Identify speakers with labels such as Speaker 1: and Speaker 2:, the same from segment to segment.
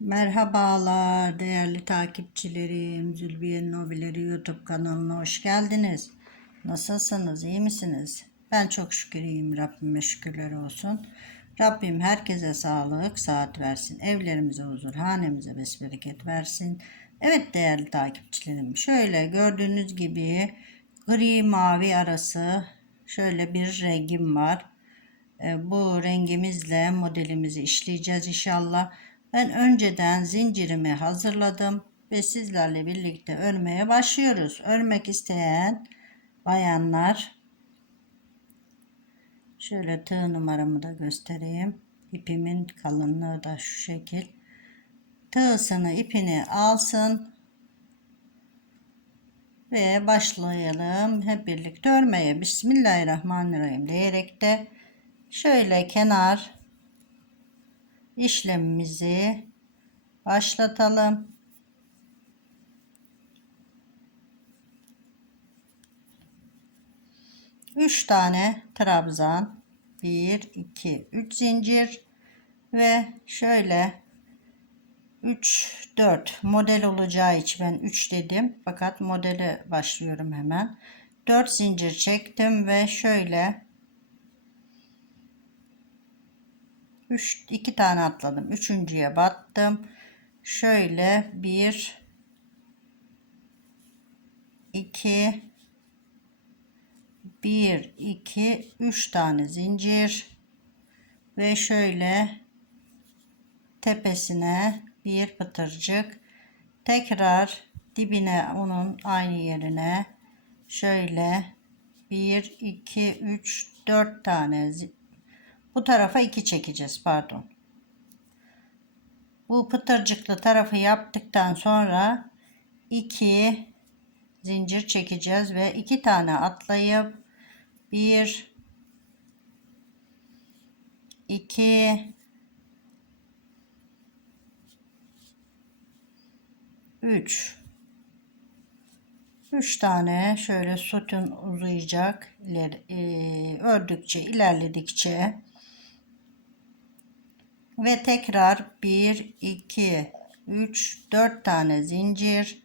Speaker 1: Merhabalar değerli takipçilerim. Zülbiye'nin Hobileri YouTube kanalına hoş geldiniz. Nasılsınız? iyi misiniz? Ben çok şükür iyiyim. Rabbime şükürler olsun. Rabbim herkese sağlık, saat versin. Evlerimize huzur, hanemize besbereket versin. Evet değerli takipçilerim. Şöyle gördüğünüz gibi gri mavi arası şöyle bir rengim var. E, Bu rengimizle modelimizi işleyeceğiz inşallah. Ben önceden zincirimi hazırladım ve sizlerle birlikte örmeye başlıyoruz. Örmek isteyen bayanlar şöyle tığ numaramı da göstereyim. İpimin kalınlığı da şu şekil. Tığısını ipini alsın ve başlayalım hep birlikte örmeye. Bismillahirrahmanirrahim diyerek de şöyle kenar işlemimizi başlatalım. Üç tane trabzan, bir, iki, üç zincir ve şöyle 3 4 model olacağı için ben 3 dedim. Fakat modele başlıyorum hemen. 4 zincir çektim ve şöyle 3 2 tane atladım. Üçüncüye battım. Şöyle 1 2 1 2 3 tane zincir ve şöyle tepesine bir pıtırcık tekrar dibine onun aynı yerine şöyle 1 2 3 4 tane bu tarafa 2 çekeceğiz pardon. Bu pıtırcıklı tarafı yaptıktan sonra 2 zincir çekeceğiz ve 2 tane atlayıp 1 2 3 3 tane şöyle sütun uzayacak ileri, e, ördükçe ilerledikçe ve tekrar 1 2 3 4 tane zincir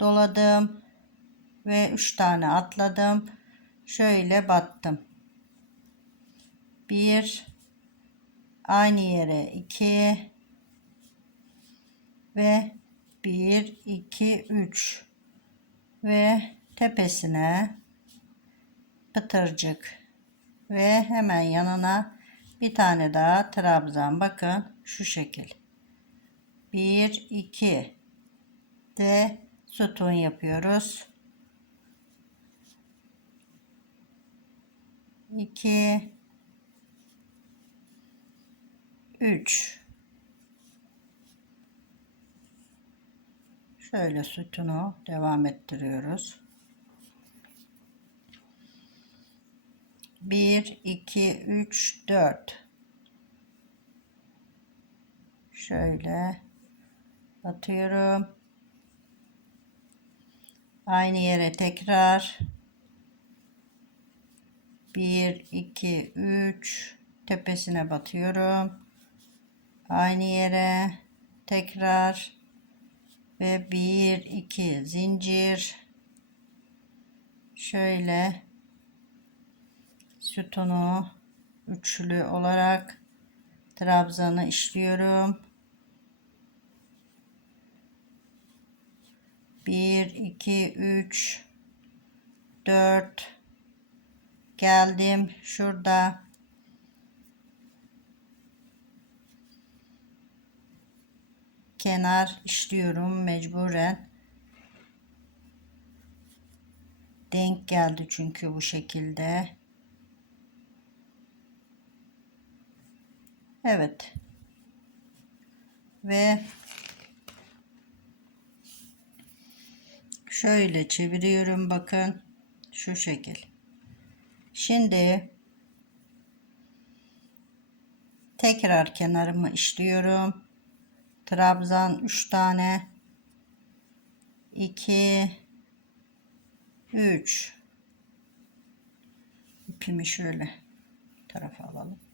Speaker 1: doladım. Ve 3 tane atladım. Şöyle battım. 1 aynı yere 2 ve 1 2 3 ve tepesine pıtırcık ve hemen yanına bir tane daha trabzan. Bakın şu şekil. 1 2 de sütun yapıyoruz. 2 3 şöyle sütunu devam ettiriyoruz 1 2 3 4 şöyle atıyorum. Aynı yere tekrar. 1 2 3 tepesine batıyorum. Aynı yere tekrar. Ve 1 2 zincir. Şöyle sütunu üçlü olarak trabzanı işliyorum. 1 2 3 4 geldim şurada. Kenar işliyorum mecburen. Denk geldi çünkü bu şekilde Evet. Ve şöyle çeviriyorum bakın şu şekil. Şimdi tekrar kenarımı işliyorum. Trabzan 3 tane. 2 3 ipimi şöyle tarafa alalım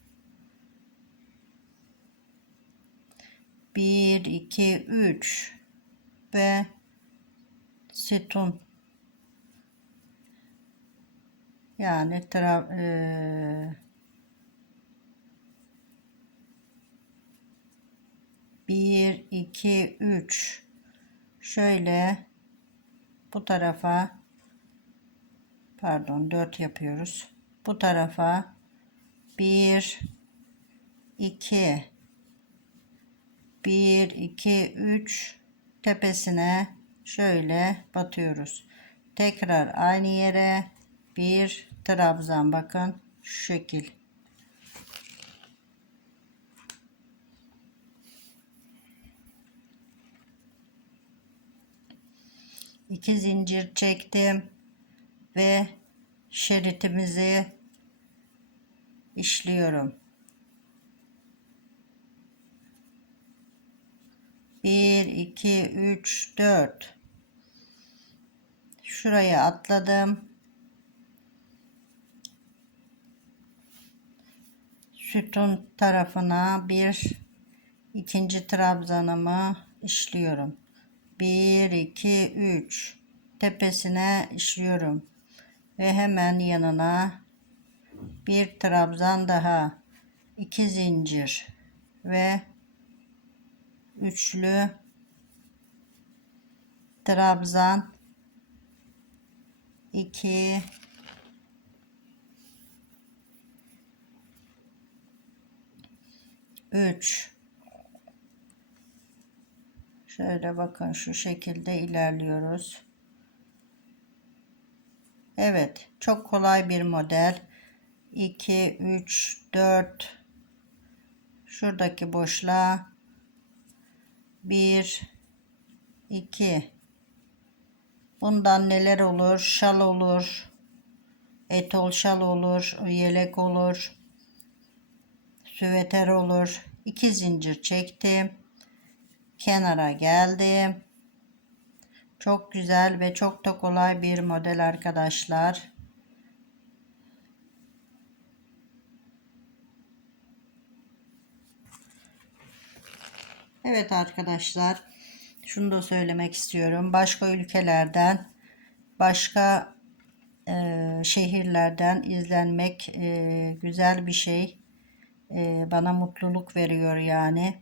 Speaker 1: 1 2 3 ve sütun yani tra eee, bir iki üç. Şöyle bu tarafa pardon 4 yapıyoruz. Bu tarafa 1 2 1 2 3 tepesine şöyle batıyoruz. Tekrar aynı yere. Bir trabzan. Bakın şu şekil. İki zincir çektim ve şeritimizi işliyorum. Bir, iki, üç, dört. Şuraya atladım. Sütun tarafına bir ikinci trabzanımı işliyorum. 1 2 3 tepesine işliyorum ve hemen yanına bir trabzan daha iki zincir ve üçlü. Trabzan. 2 3 Şöyle bakın şu şekilde ilerliyoruz. Evet, çok kolay bir model. 2 3 4 Şuradaki boşluğa 1 2 Bundan neler olur? Şal olur. Etol şal olur, yelek olur. Süveter olur. 2 zincir çektim kenara geldim. Çok güzel ve çok da kolay bir model arkadaşlar. Evet arkadaşlar şunu da söylemek istiyorum. Başka ülkelerden başka e, şehirlerden izlenmek e, güzel bir şey. E, bana mutluluk veriyor yani.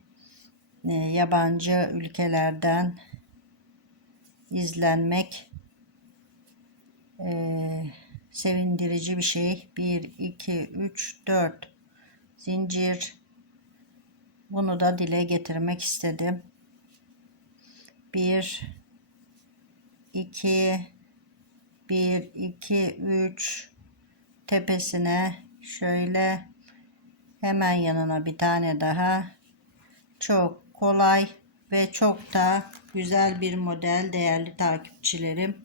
Speaker 1: E, yabancı ülkelerden izlenmek e, sevindirici bir şey. 1, 2, 3, 4 zincir. Bunu da dile getirmek istedim. 1, 2, 1, 2, 3 tepesine şöyle hemen yanına bir tane daha çok kolay ve çok da güzel bir model değerli takipçilerim.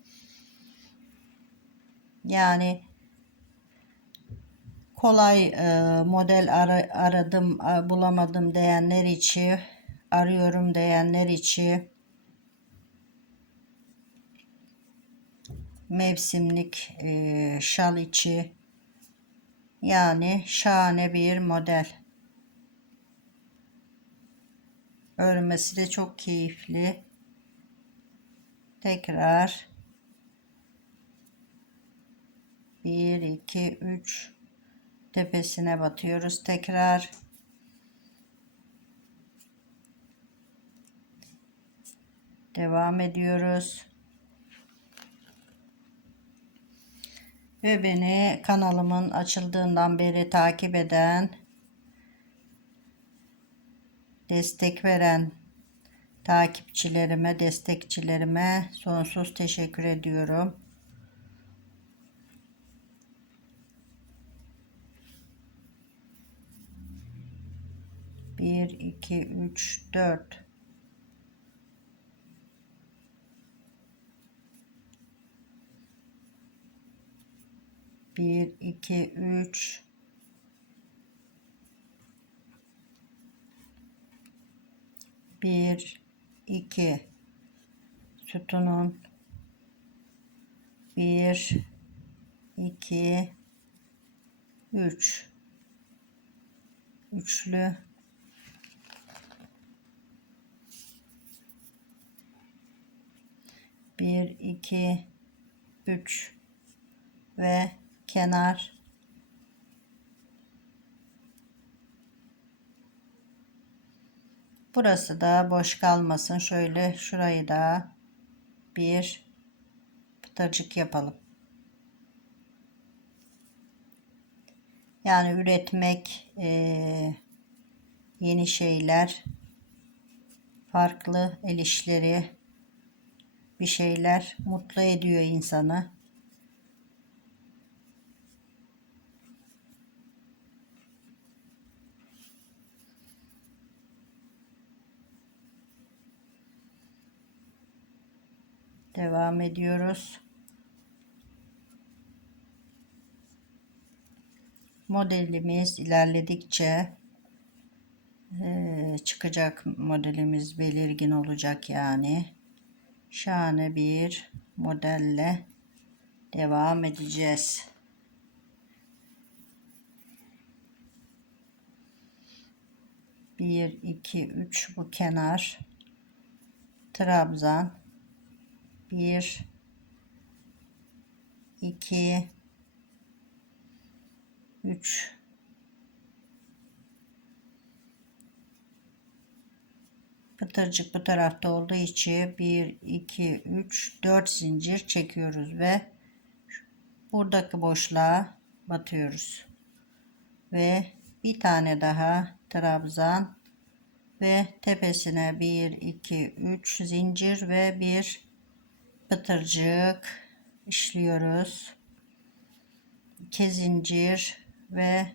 Speaker 1: Yani kolay e, model ar aradım bulamadım diyenler için arıyorum diyenler için mevsimlik e, şal içi yani şahane bir model. Örmesi de çok keyifli. Tekrar 1 2 3 tepesine batıyoruz. Tekrar devam ediyoruz. Ve beni kanalımın açıldığından beri takip eden destek veren takipçilerime, destekçilerime sonsuz teşekkür ediyorum. Bir, iki, üç, dört. Bir, iki, üç, 1 2 sütunun. 1 2 3 üçlü 1 2 3 ve kenar Burası da boş kalmasın. Şöyle şurayı da bir pıtırcık yapalım. Yani üretmek eee, yeni şeyler, farklı el işleri, bir şeyler mutlu ediyor insanı. Devam ediyoruz. Modelimiz ilerledikçe çıkacak modelimiz belirgin olacak yani. Şahane bir modelle devam edeceğiz. Bir, iki, üç bu kenar. Trabzan. Bir, iki, üç. Pıtırcık bu tarafta olduğu için 1, 2, 3, 4 zincir çekiyoruz ve buradaki boşluğa batıyoruz. Ve bir tane daha trabzan ve tepesine 1, 2, 3 zincir ve bir pıtırcık işliyoruz. 2 zincir ve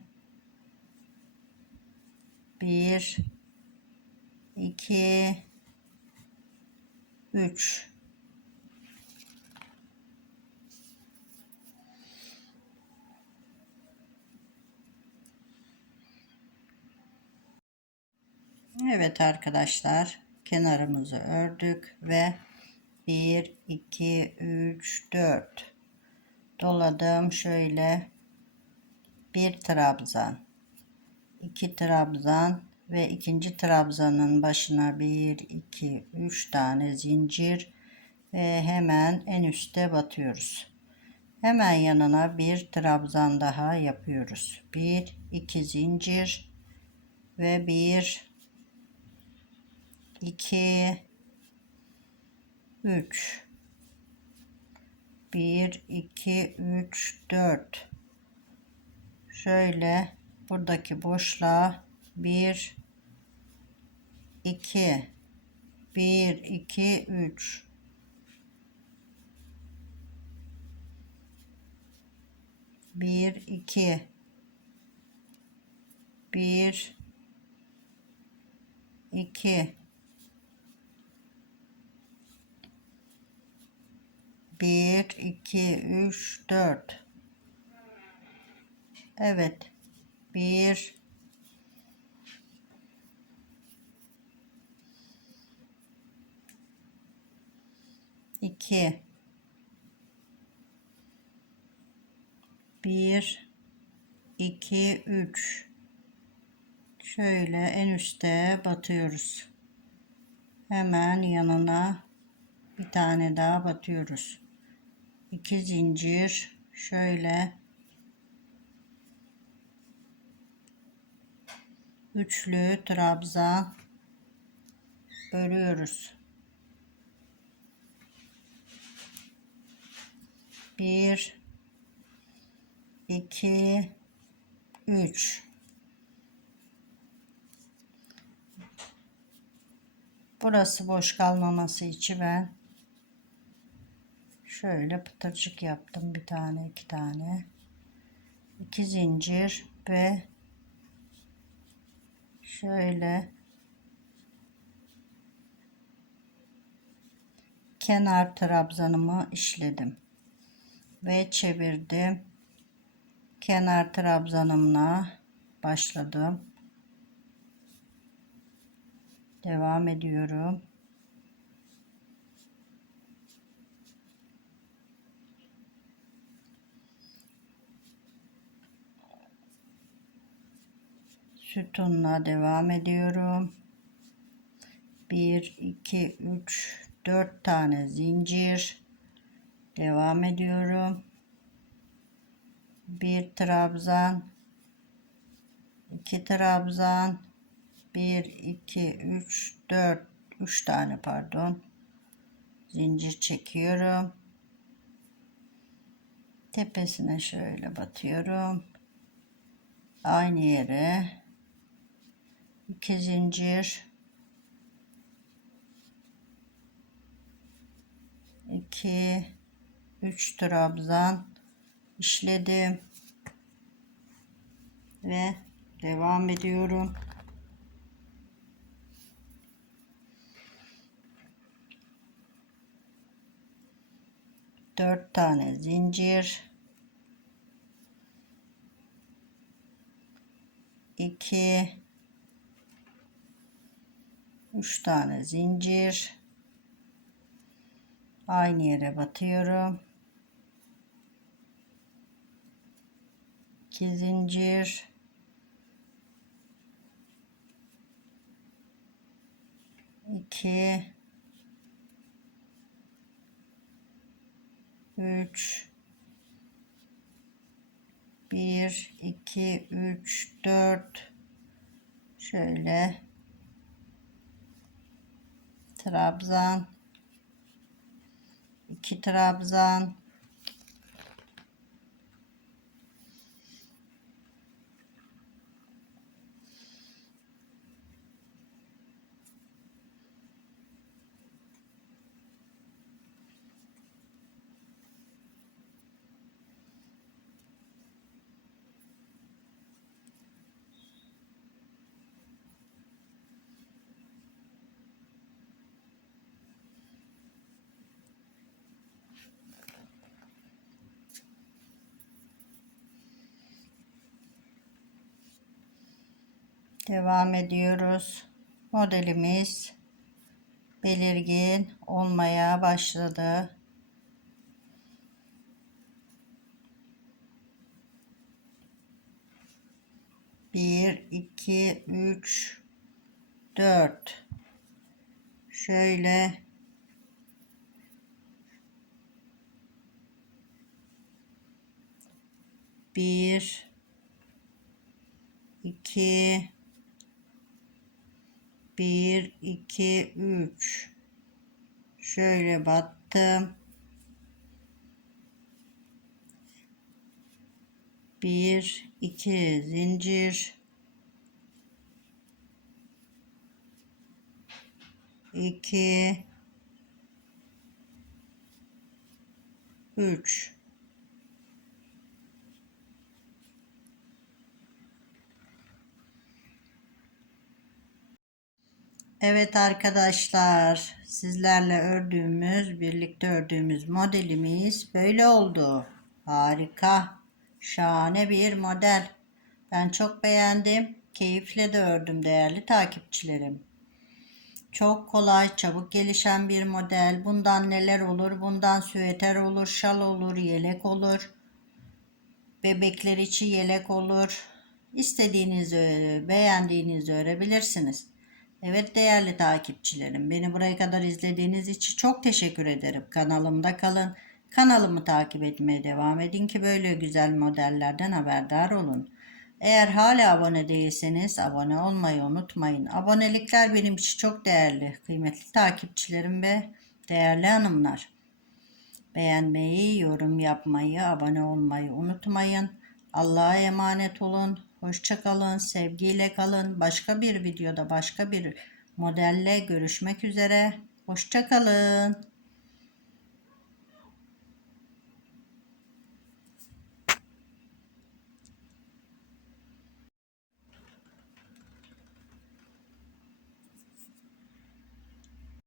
Speaker 1: 1 2 3 Evet arkadaşlar kenarımızı ördük ve 1 2 3 4 doladım şöyle bir trabzan 2 trabzan ve ikinci trabzanın başına 1 2 3 tane zincir ve hemen en üste batıyoruz. Hemen yanına bir trabzan daha yapıyoruz. 1 2 zincir ve 1 2 3 1 2 3 4 şöyle buradaki boşluğa 1 2 1 2 3 1 2 1 2 1 2 3 4 Evet. 1 2 1 2 3 şöyle en üste batıyoruz. Hemen yanına bir tane daha batıyoruz. 2 zincir şöyle. Üçlü trabzan örüyoruz 1 2 3 Burası boş kalmaması için ben şöyle pıtırcık yaptım. Bir tane iki tane. İki zincir ve şöyle kenar trabzanımı işledim ve çevirdim. Kenar trabzanımla başladım. Devam ediyorum. Sütunla devam ediyorum. 1 2 3 4 tane zincir devam ediyorum. Bir trabzan 2 trabzan 1 2 3 4 3 tane pardon. Zincir çekiyorum. Tepesine şöyle batıyorum. Aynı yere 2 zincir 2 3 trabzan işledim ve devam ediyorum. Dört tane zincir. iki üç tane zincir aynı yere batıyorum 2 zincir. İki. Üç. Bir iki üç dört. Şöyle. Trabzan. İki trabzan Devam ediyoruz. Modelimiz belirgin olmaya başladı. Bir, iki, üç, dört. Şöyle bir, iki, 1 2 3 şöyle battım. 1 2 zincir. 2 3 Evet arkadaşlar, sizlerle ördüğümüz, birlikte ördüğümüz modelimiz böyle oldu. Harika, şahane bir model. Ben çok beğendim. Keyifle de ördüm değerli takipçilerim. Çok kolay, çabuk gelişen bir model. Bundan neler olur? Bundan süeter olur, şal olur, yelek olur. Bebekler için yelek olur. İstediğinizi, beğendiğinizi örebilirsiniz. Evet değerli takipçilerim, beni buraya kadar izlediğiniz için çok teşekkür ederim. Kanalımda kalın. Kanalımı takip etmeye devam edin ki böyle güzel modellerden haberdar olun. Eğer hala abone değilseniz abone olmayı unutmayın. Abonelikler benim için çok değerli. Kıymetli takipçilerim ve değerli hanımlar. Beğenmeyi, yorum yapmayı, abone olmayı unutmayın. Allah'a emanet olun. Hoşça kalın, sevgiyle kalın. Başka bir videoda başka bir modelle görüşmek üzere. Hoşça kalın.